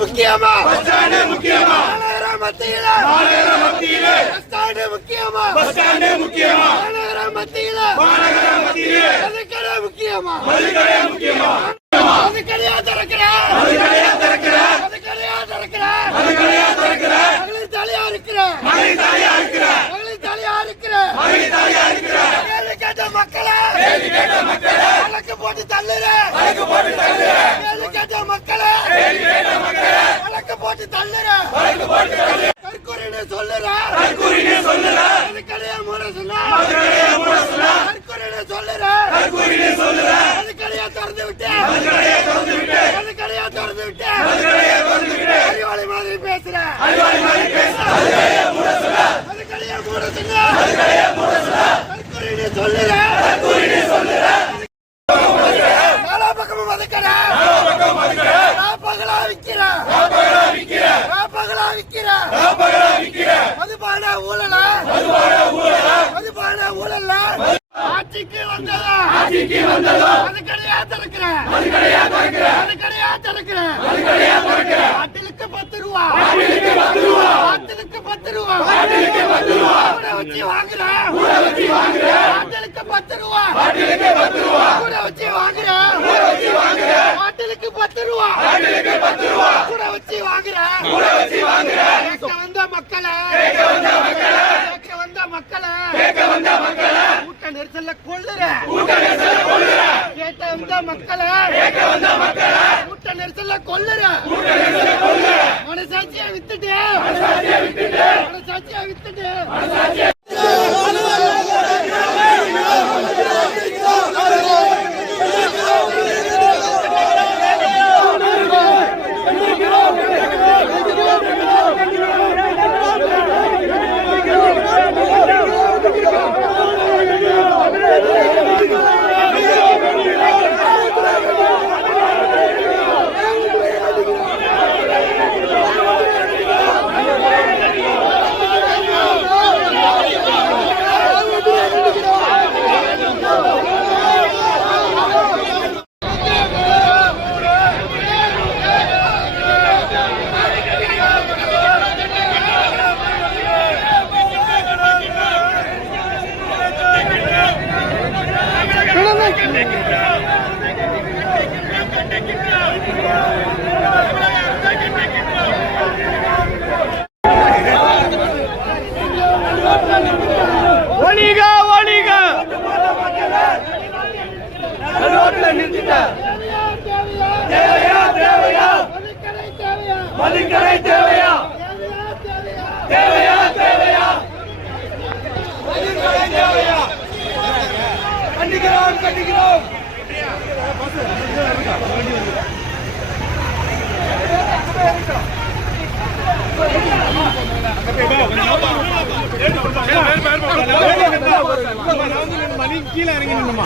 முக்கியமா மத்தியில முக்கியமா முக்கியமா கடையா கேட்ட மக்களை வழக்கு போட்டு தள்ளுற கேட்ட மக்களை வழக்கு போட்டு தள்ளுற கற்கூரின்னு சொல்லுற அது கடையா மூட சொன்னா கற்கூரின்னு சொல்லுற அது கடையா திறந்து விட்டு அது கடையா திறந்து விட்டு அறிவாளி மாதிரி பேசுற அது கடையா மூட சொன்னா கற்கூரின்னு சொல்லுற நாலா பக்கமும் அதுக்கடா பகலா விக்கிற மதுபான ஊழலா ஆட்சிக்கு வந்ததா அது கடையா திறக்கிற ஆட்டிலுக்கு 10 ரூபா கூட வச்சு வாங்குற ஆட்டிலுக்கு 10 ரூபா கூட வச்சு வாங்குற ஆட்டிலுக்கு 10 ரூபா கூட வச்சு வாங்குற வந்த மக்களை கூட்ட நெரிசல்ல கொள்ளுற கேட்ட வந்த மக்களை கூட்ட நெரிசல்ல கொள்ளுற மனசாட்சியை வித்துட்டு கண்டிக்கிறோம். கீழே இறங்கி நின்னுமா